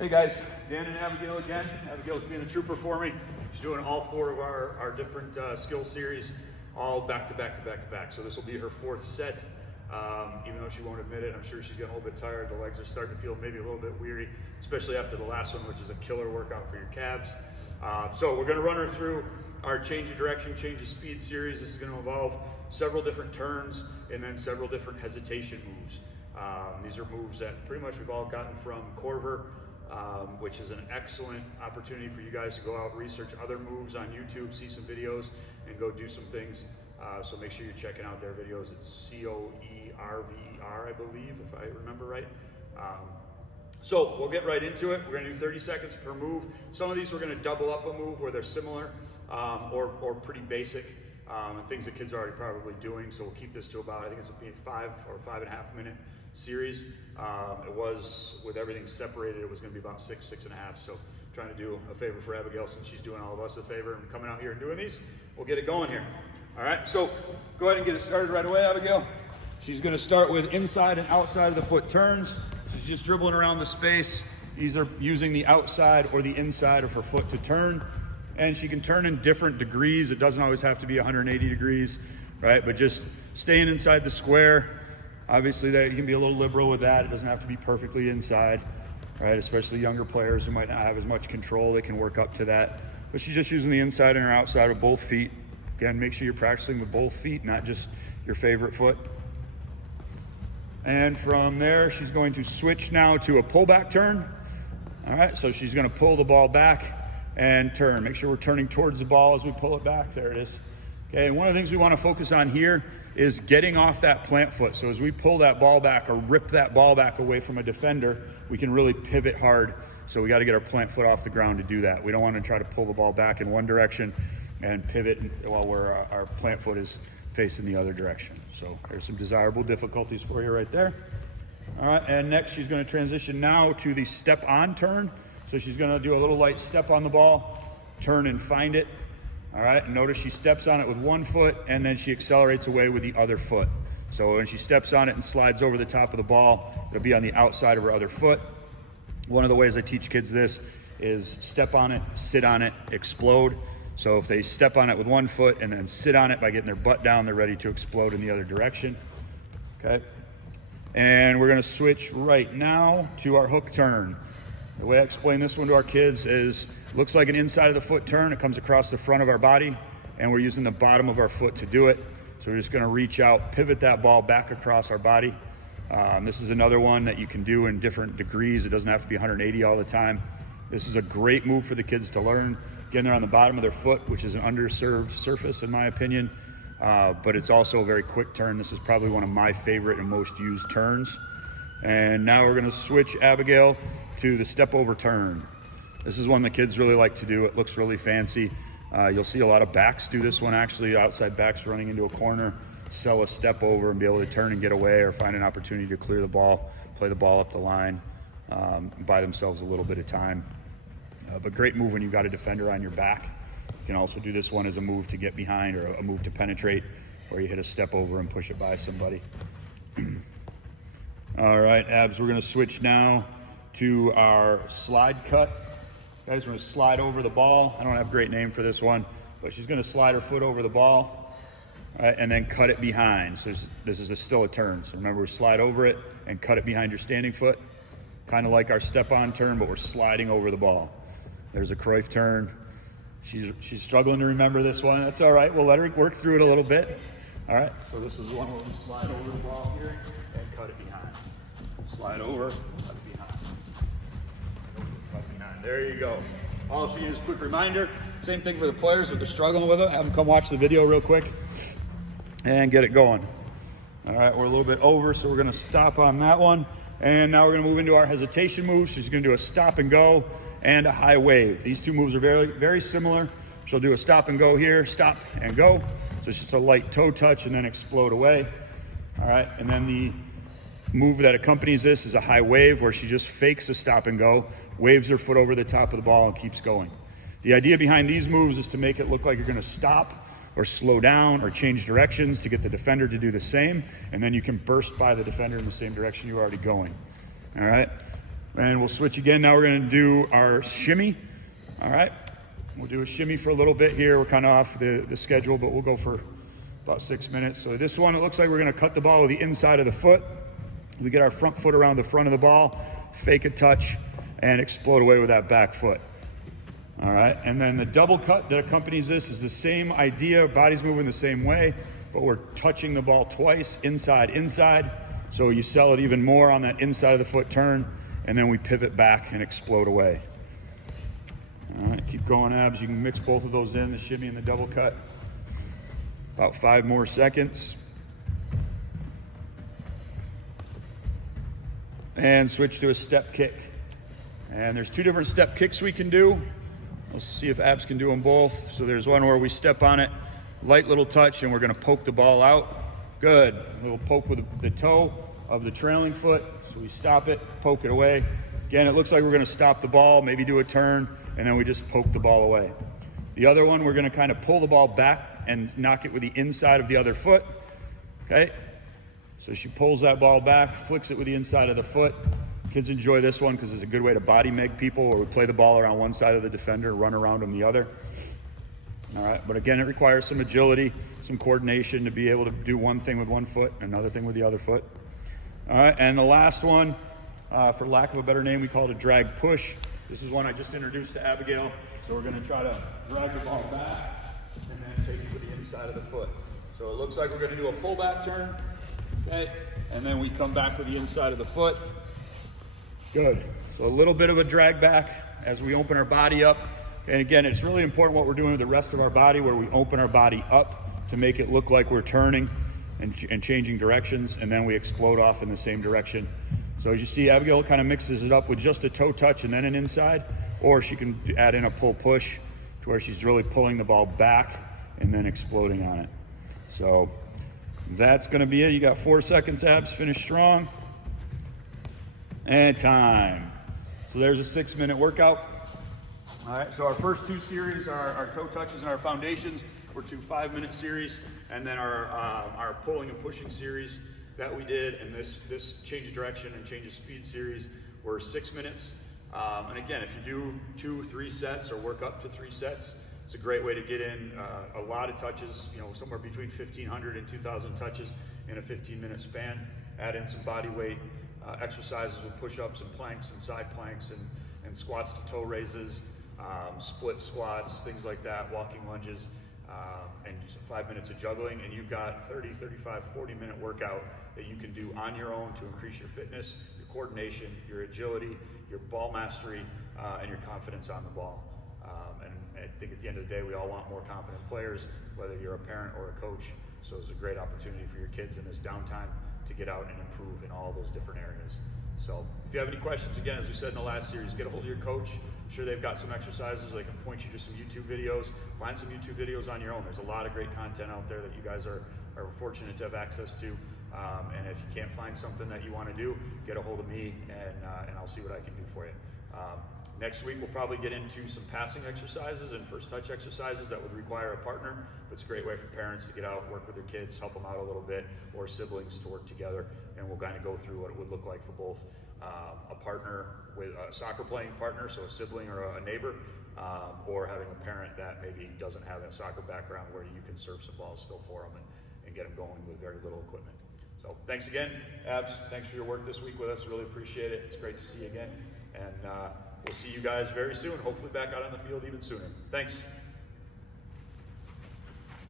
Hey guys, Dan and Abigail again. Abigail's being a trooper for me. She's doing all four of our different skill series, all back to back to back to back. So this will be her fourth set. Even though she won't admit it, I'm sure she's getting a little bit tired. The legs are starting to feel maybe a little bit weary, especially after the last one, which is a killer workout for your calves. So we're gonna run her through our change of direction, change of speed series. This is gonna involve several different turns and then several different hesitation moves. These are moves that pretty much we've all gotten from Corver, which is an excellent opportunity for you guys to go out, research other moves on YouTube, see some videos, and go do some things. So make sure you're checking out their videos. It's C-O-E-R-V-E-R, I believe, if I remember right. So we'll get right into it. We're gonna do 30 seconds per move. Some of these we're gonna double up a move where they're similar or pretty basic, and things that kids are already probably doing. So we'll keep this to about, I think it's a 5 or 5.5 minute series. It was, with everything separated, it was gonna be about 6.5. So trying to do a favor for Abigail since she's doing all of us a favor and coming out here and doing these. We'll get it going here. All right, so go ahead and get it started right away, Abigail. She's gonna start with inside and outside of the foot turns. She's just dribbling around the space, either using the outside or the inside of her foot to turn. And she can turn in different degrees. It doesn't always have to be 180 degrees, right? But just staying inside the square. Obviously, that you can be a little liberal with that. It doesn't have to be perfectly inside, right? Especially younger players who might not have as much control, they can work up to that. But she's just using the inside and her outside of both feet. Again, make sure you're practicing with both feet, not just your favorite foot. And from there, she's going to switch now to a pullback turn. All right, so she's gonna pull the ball back and turn. Make sure we're turning towards the ball as we pull it back. There it is. Okay, and one of the things we wanna focus on here is getting off that plant foot. So as we pull that ball back or rip that ball back away from a defender, we can really pivot hard. So we gotta get our plant foot off the ground to do that. We don't wanna try to pull the ball back in one direction and pivot while our plant foot is facing the other direction. So there's some desirable difficulties for you right there. All right, and next she's gonna transition now to the step on turn. So she's gonna do a little light step on the ball, turn and find it. All right, and notice she steps on it with one foot and then she accelerates away with the other foot. So when she steps on it and slides over the top of the ball, it'll be on the outside of her other foot. One of the ways I teach kids this is step on it, sit on it, explode. So if they step on it with one foot and then sit on it by getting their butt down, they're ready to explode in the other direction. Okay. And we're gonna switch right now to our hook turn. The way I explain this one to our kids is, looks like an inside of the foot turn. It comes across the front of our body and we're using the bottom of our foot to do it. So we're just gonna reach out, pivot that ball back across our body. This is another one that you can do in different degrees. It doesn't have to be 180 all the time. This is a great move for the kids to learn. Again, they're on the bottom of their foot, which is an underserved surface in my opinion, but it's also a very quick turn. This is probably one of my favorite and most used turns. And now we're gonna switch Abigail to the step over turn. This is one the kids really like to do. It looks really fancy. You'll see a lot of backs do this one actually, outside backs running into a corner, sell a step over and be able to turn and get away or find an opportunity to clear the ball, play the ball up the line, buy themselves a little bit of time. But great move when you've got a defender on your back. You can also do this one as a move to get behind or a move to penetrate, where you hit a step over and push it by somebody. All right, Abs, we're gonna switch now to our slide cut. Guys, we're gonna slide over the ball. I don't have a great name for this one, but she's gonna slide her foot over the ball, all right, and then cut it behind. So this is still a turn. So remember, we slide over it and cut it behind your standing foot. Kind of like our step on turn, but we're sliding over the ball. There's a Cruyff turn. She's struggling to remember this one. That's all right. We'll let her work through it a little bit. All right. So this is one where we slide over the ball here and cut it behind. Slide over, cut it behind. Cut it behind. There you go. Also use a quick reminder. Same thing for the players if they're struggling with it. Have them come watch the video real quick and get it going. All right. We're a little bit over, so we're going to stop on that one. And now we're going to move into our hesitation moves. She's going to do a stop and go and a high wave. These two moves are very, very similar. She'll do a stop and go here, stop and go. So it's just a light toe touch and then explode away. All right, and then the move that accompanies this is a high wave where she just fakes a stop and go, waves her foot over the top of the ball and keeps going. The idea behind these moves is to make it look like you're gonna stop or slow down or change directions to get the defender to do the same, and then you can burst by the defender in the same direction you're already going. All right? And we'll switch again. Now we're going to do our shimmy. All right. We'll do a shimmy for a little bit here. We're kind of off the schedule, but we'll go for about 6 minutes. So this one, it looks like we're going to cut the ball with the inside of the foot. We get our front foot around the front of the ball, fake a touch, and explode away with that back foot. All right. And then the double cut that accompanies this is the same idea. Body's moving the same way, but we're touching the ball twice, inside, inside. So you sell it even more on that inside of the foot turn, and then we pivot back and explode away. All right, keep going, Abs. You can mix both of those in, the shimmy and the double cut. About 5 more seconds. And switch to a step kick. And there's 2 different step kicks we can do. Let's see if Abs can do them both. So there's one where we step on it, light little touch, and we're going to poke the ball out. Good. A little poke with the toe of the trailing foot. So we stop it, poke it away. Again, it looks like we're going to stop the ball, maybe do a turn, and then we just poke the ball away. The other one, we're going to kind of pull the ball back and knock it with the inside of the other foot. Okay? So she pulls that ball back, flicks it with the inside of the foot. Kids enjoy this one because it's a good way to body meg people, where we play the ball around one side of the defender, run around them the other. All right, but again, it requires some agility, some coordination to be able to do one thing with one foot, another thing with the other foot. All right, and the last one, for lack of a better name, we call it a drag push. This is one I just introduced to Abigail. So we're going to try to drag the ball back and then take it to the inside of the foot. So it looks like we're going to do a pullback turn, okay? And then we come back with the inside of the foot. Good. So a little bit of a drag back as we open our body up. And again, it's really important what we're doing with the rest of our body, where we open our body up to make it look like we're turning and changing directions, and then we explode off in the same direction. So as you see, Abigail kind of mixes it up with just a toe touch and then an inside, or she can add in a pull push to where she's really pulling the ball back and then exploding on it. So that's going to be it. You got 4 seconds, Abs. Finish strong. And time. So there's a 6-minute workout. All right, so our first 2 series are our toe touches and our foundations. We're 2 5-minute series, and then our pulling and pushing series that we did, and this change of direction and change of speed series were 6 minutes. And again, if you do 2-3 sets or work up to 3 sets, it's a great way to get in a lot of touches, somewhere between 1,500 and 2,000 touches in a 15-minute span. Add in some body weight exercises with push-ups and planks and side planks and squats to toe raises, split squats, things like that, walking lunges, and 5 minutes of juggling, and you've got 30, 35, 40-minute workout that you can do on your own to increase your fitness, your coordination, your agility, your ball mastery, and your confidence on the ball. And I think at the end of the day, we all want more confident players, whether you're a parent or a coach. So it's a great opportunity for your kids in this downtime to get out and improve in all those different areas. So if you have any questions, again, as we said in the last series, get a hold of your coach. I'm sure they've got some exercises. They can point you to some YouTube videos. Find some YouTube videos on your own. There's a lot of great content out there that you guys are fortunate to have access to. And if you can't find something that you want to do, get a hold of me, and I'll see what I can do for you. Next week, we'll probably get into some passing exercises and first touch exercises that would require a partner, but it's a great way for parents to get out, work with their kids, help them out a little bit, or siblings to work together, and we'll kind of go through what it would look like for both a partner with a soccer playing partner, so a sibling or a neighbor, or having a parent that maybe doesn't have a soccer background where you can serve some balls still for them and get them going with very little equipment. So thanks again, Abs. Thanks for your work this week with us. Really appreciate it. It's great to see you again. And we'll see you guys very soon, hopefully back out on the field even sooner. Thanks.